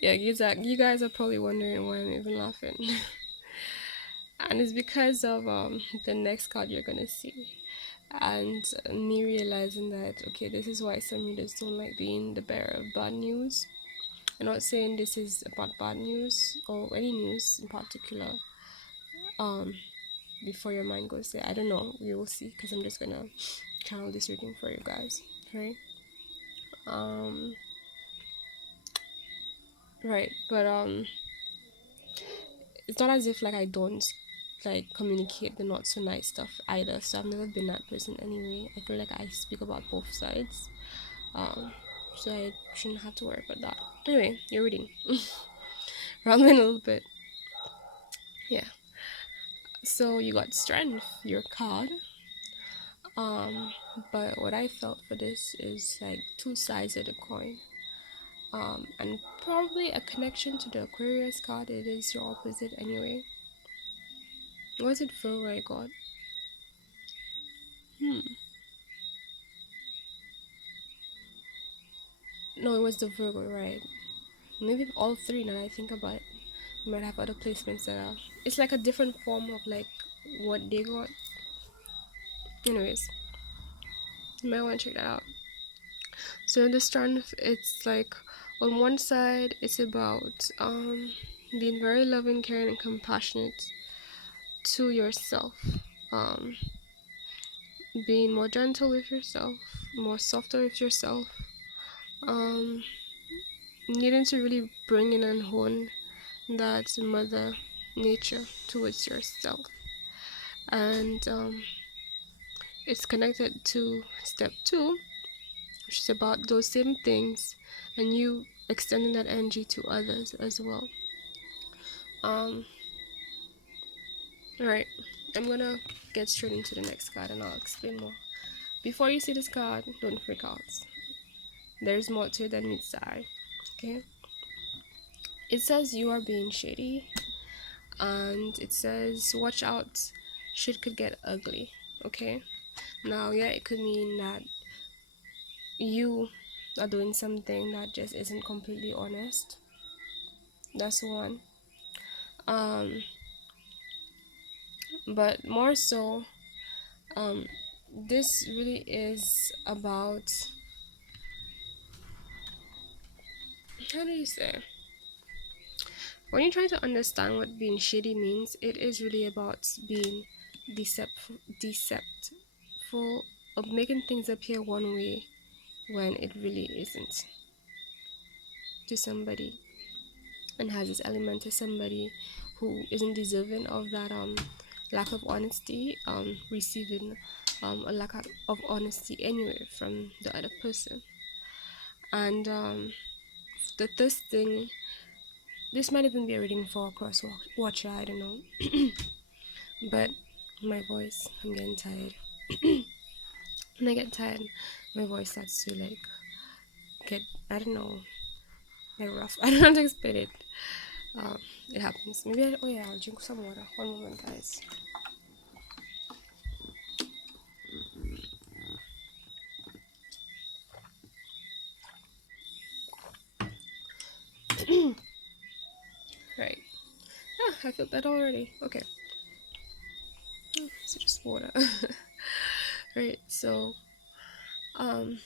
Yeah, you guys are probably wondering why I'm even laughing. And it's because of the next card you're gonna see. And me realizing that okay, this is why some readers don't like being the bearer of bad news. I'm not saying this is about bad news or any news in particular. Um, before your mind goes there, I don't know. We will see because I'm just gonna channel this reading for you guys. Right. Um. Right. But it's not as if like I don't like communicate the not so nice stuff either. So I've never been that person anyway. I feel like I speak about both sides. Um. So I shouldn't have to worry about that. Anyway, you're reading. Rambling a little bit. Yeah. So you got strength, your card. Um, but what I felt for this is like two sides of the coin. And probably a connection to the Aquarius card. It is your opposite anyway. Was it Virgo I got? Hmm. No, it was the Virgo, right? Maybe all three. Now that I think about it, you might have other placements that are. It's like a different form of like what they got. Anyways, you might want to check that out. So the strength, it's like on one side, it's about being very loving, caring, and compassionate to yourself. Um, being more gentle with yourself, more softer with yourself. Um, needing to really bring in and hone that mother nature towards yourself, and it's connected to step two, which is about those same things, and you extending that energy to others as well. Um, all right, I'm gonna get straight into the next card, and I'll explain more. Before you see this card, don't freak out. There's more to it than meets the eye. Okay. It says you are being shady, and it says watch out, shit could get ugly. Okay. Now, yeah, it could mean that you are doing something that just isn't completely honest. That's one. Um, but more so, um, this really is about, how do you say? When you're trying to understand what being shady means, it is really about being deceitful, of making things appear one way when it really isn't to somebody, and has this element to somebody who isn't deserving of that lack of honesty, receiving a lack of honesty anyway from the other person. And this thing, this might even be a reading for a cross watcher, I don't know. But my voice, I'm getting tired. When I get tired, my voice starts to like get, I don't know, like rough. I don't know how to explain it. It happens. Maybe oh yeah, I'll drink some water. One moment, guys. Right. Ah, I feel better already. Okay. So just water. Right. So um,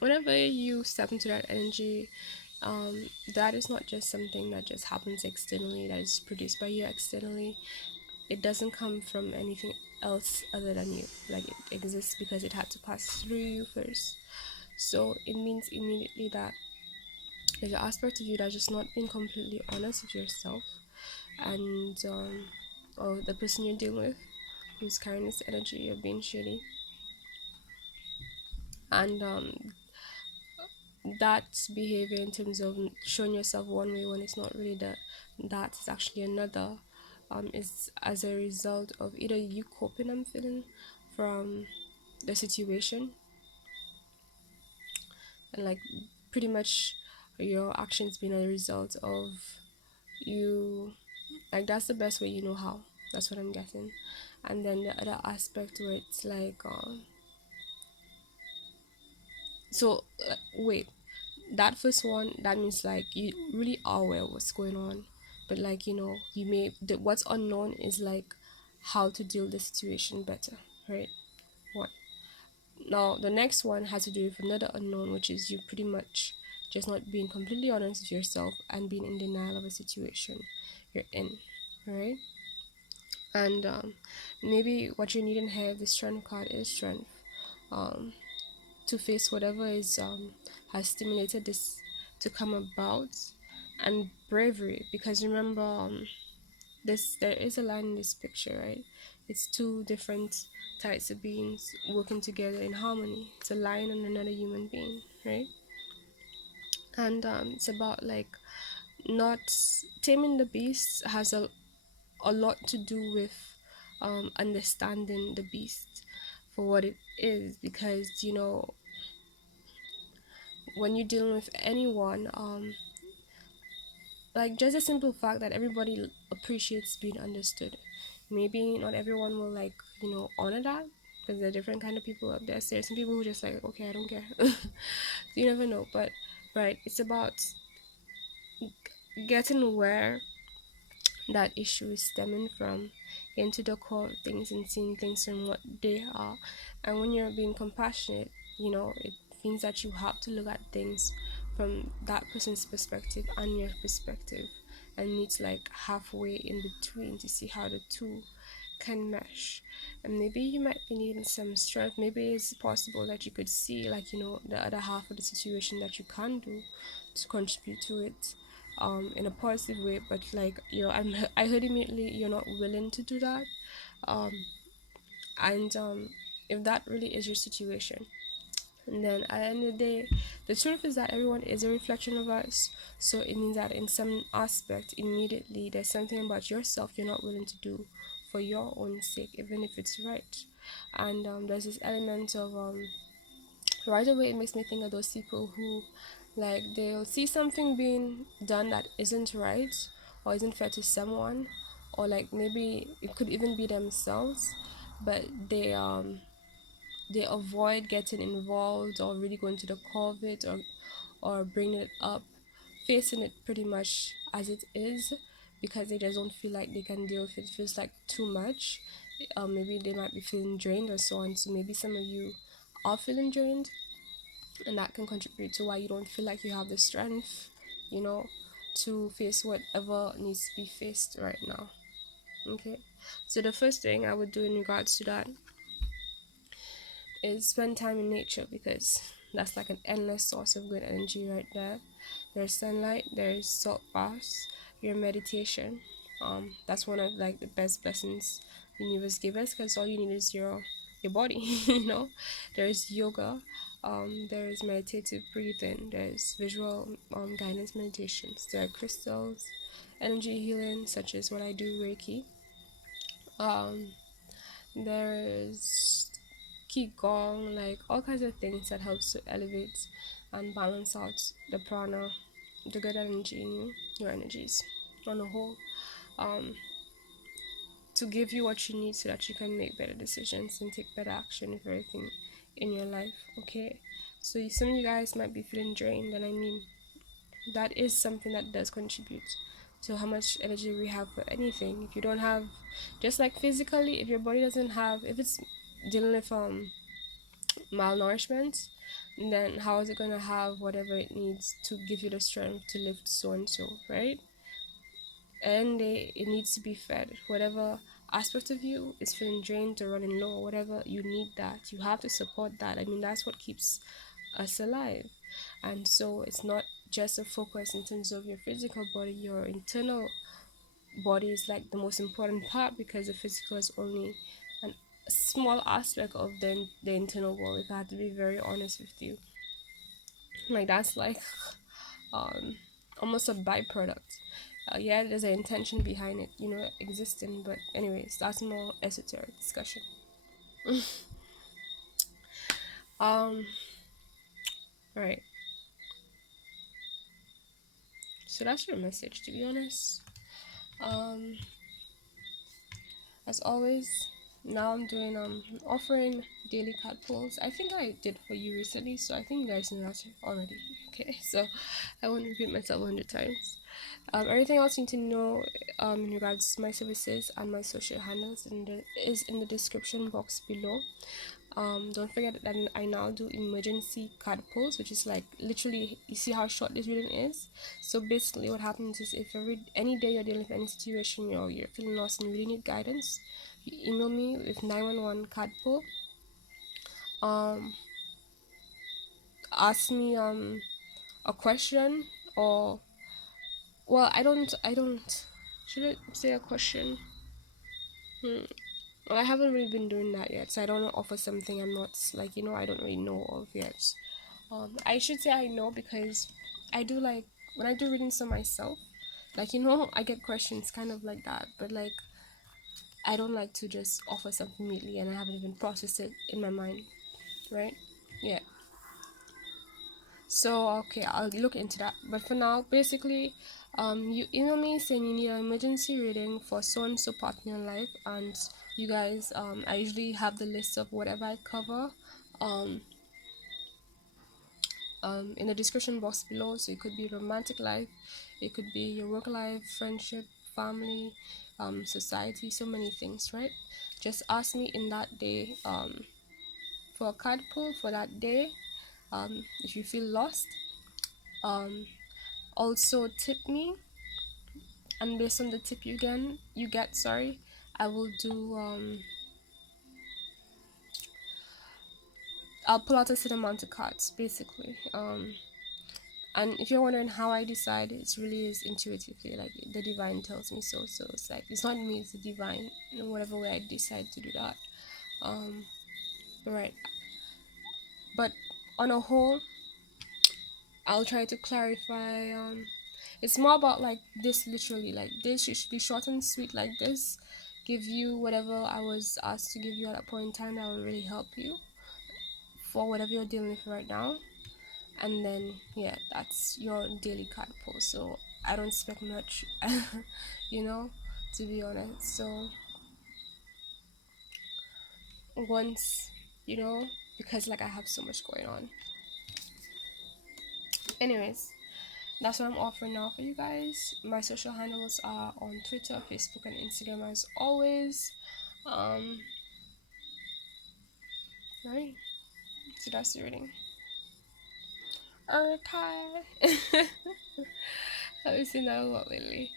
whenever you step into that energy, that is not just something that just happens externally. That is produced by you externally. It doesn't come from anything else other than you. Like it exists because it had to pass through you first. So it means immediately that there's an aspect of you that's just not being completely honest with yourself, and or the person you're dealing with who's carrying this energy of being shitty, and that behavior in terms of showing yourself one way when it's not really that is actually another, is as a result of either you coping and feeling from the situation, and like pretty much your actions being a result of you, like that's the best way you know how, that's what I'm getting. And then the other aspect where it's like So wait, that first one, that means like you really are aware of what's going on, but like you may what's unknown is like how to deal with the situation better, right? One. Now the next one has to do with another unknown, which is you pretty much just not being completely honest with yourself and being in denial of a situation you're in, right? And maybe what you're needing here, the strength card is strength, um, to face whatever is has stimulated this to come about, and bravery, because remember, this there is a line in this picture, right? It's two different types of beings working together in harmony. It's a lion and another human being, right? And it's about like not taming the beast has a lot to do with understanding the beast for what it is, because when you're dealing with anyone, like just a simple fact that everybody appreciates being understood. Maybe not everyone will like honor that, because there are different kind of people out there. So there's some people who just like, okay, I don't care. You never know. But right, it's about getting where that issue is stemming from, into the core of things and seeing things from what they are. And when you're being compassionate, it means that you have to look at things from that person's perspective and your perspective, and meet like halfway in between to see how the two can mesh. And maybe you might be needing some strength. Maybe it's possible that you could see like the other half of the situation that you can do to contribute to it in a positive way, but like I heard immediately you're not willing to do that. um and if that really is your situation, and then at the end of the day, the truth is that everyone is a reflection of us. So it means that in some aspect, immediately there's something about yourself you're not willing to do for your own sake, even if it's right. And there's this element of right away it makes me think of those people who like they'll see something being done that isn't right or isn't fair to someone, or like maybe it could even be themselves, but they avoid getting involved or really going to the core of it, or bringing it up, facing it pretty much as it is, because they just don't feel like they can deal with it. It feels like too much. Maybe they might be feeling drained or so on. So maybe some of you are feeling drained, and that can contribute to why you don't feel like you have the strength, you know, to face whatever needs to be faced right now. Okay, so the first thing I would do in regards to that is spend time in nature, because that's like an endless source of good energy right there. There's sunlight, there's salt baths, your meditation. That's one of like the best blessings the universe give us, because all you need is your body. There's yoga, there's meditative breathing, there's visual guidance meditations, there are crystals, energy healing such as what I do, Reiki. Um, there's qigong, like all kinds of things that helps to elevate and balance out the prana, the good energy in you, your energies on the whole, um, to give you what you need so that you can make better decisions and take better action with everything in your life. Okay, so some of you guys might be feeling drained, and I mean that is something that does contribute to how much energy we have for anything. If you don't have, just like physically, if your body doesn't have, if it's dealing with malnourishment, then how is it going to have whatever it needs to give you the strength to lift so and so, right? And it needs to be fed. Whatever aspect of you is feeling drained or running low, whatever, you need that. You have to support that. I mean, that's what keeps us alive. And so it's not just a focus in terms of your physical body, your internal body is like the most important part, because the physical is only an, a small aspect of the internal world, if I have to be very honest with you. Like that's like um almost a byproduct. Yeah, there's an intention behind it, existing, but anyways, that's more esoteric discussion. um right, so that's your message, to be honest. um as always, Now I'm doing offering daily card pulls. I think I did for you recently, so I think you guys know that already. Okay, so I won't repeat myself 100 times. Everything else you need to know in regards to my services and my social handles is in the description box below. Don't forget that I now do emergency card pulls, which is like literally, you see how short this reading is. So basically, what happens is if any day you're dealing with any situation, you're feeling lost and you really need guidance, you email me with 911 card pull. Um, Ask me a question, or well, I don't. Should I say a question? Hmm. Well, I haven't really been doing that yet, so I don't offer something I'm not like I don't really know of yet. I should say I know because I do like when I do readings for myself, like I get questions kind of like that, but like I don't like to just offer something immediately and I haven't even processed it in my mind, right? Yeah. So okay, I'll look into that. But for now, basically, you email me saying you need an emergency reading for so and so part in your life, and you guys, I usually have the list of whatever I cover, um, in the description box below. So it could be romantic life, it could be your work life, friendship, family, society, so many things, right? Just ask me in that day, for a card pull for that day. If you feel lost, um also tip me, and based on the tip you get, sorry, I will do I'll pull out a certain amount of cards basically. And if you're wondering how I decide, it's really is intuitively, like the divine tells me so. So it's like it's not me, it's the divine in whatever way I decide to do that. um right. But on a whole, I'll try to clarify. It's more about like this, literally, like this. It should be short and sweet, like this. Give you whatever I was asked to give you at that point in time that will really help you for whatever you're dealing with right now. And then, yeah, that's your daily card pull. So I don't expect much, you know, to be honest. So once, because like I have so much going on. Anyways, that's what I'm offering now for you guys. My social handles are on Twitter, Facebook, and Instagram as always. Um, right. So that's the reading. Okay. I've seen that a lot lately.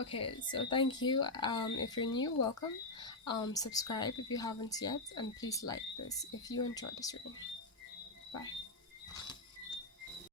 Okay, so thank you. If you're new, welcome. Subscribe if you haven't yet, and please like this if you enjoyed this reading. Bye.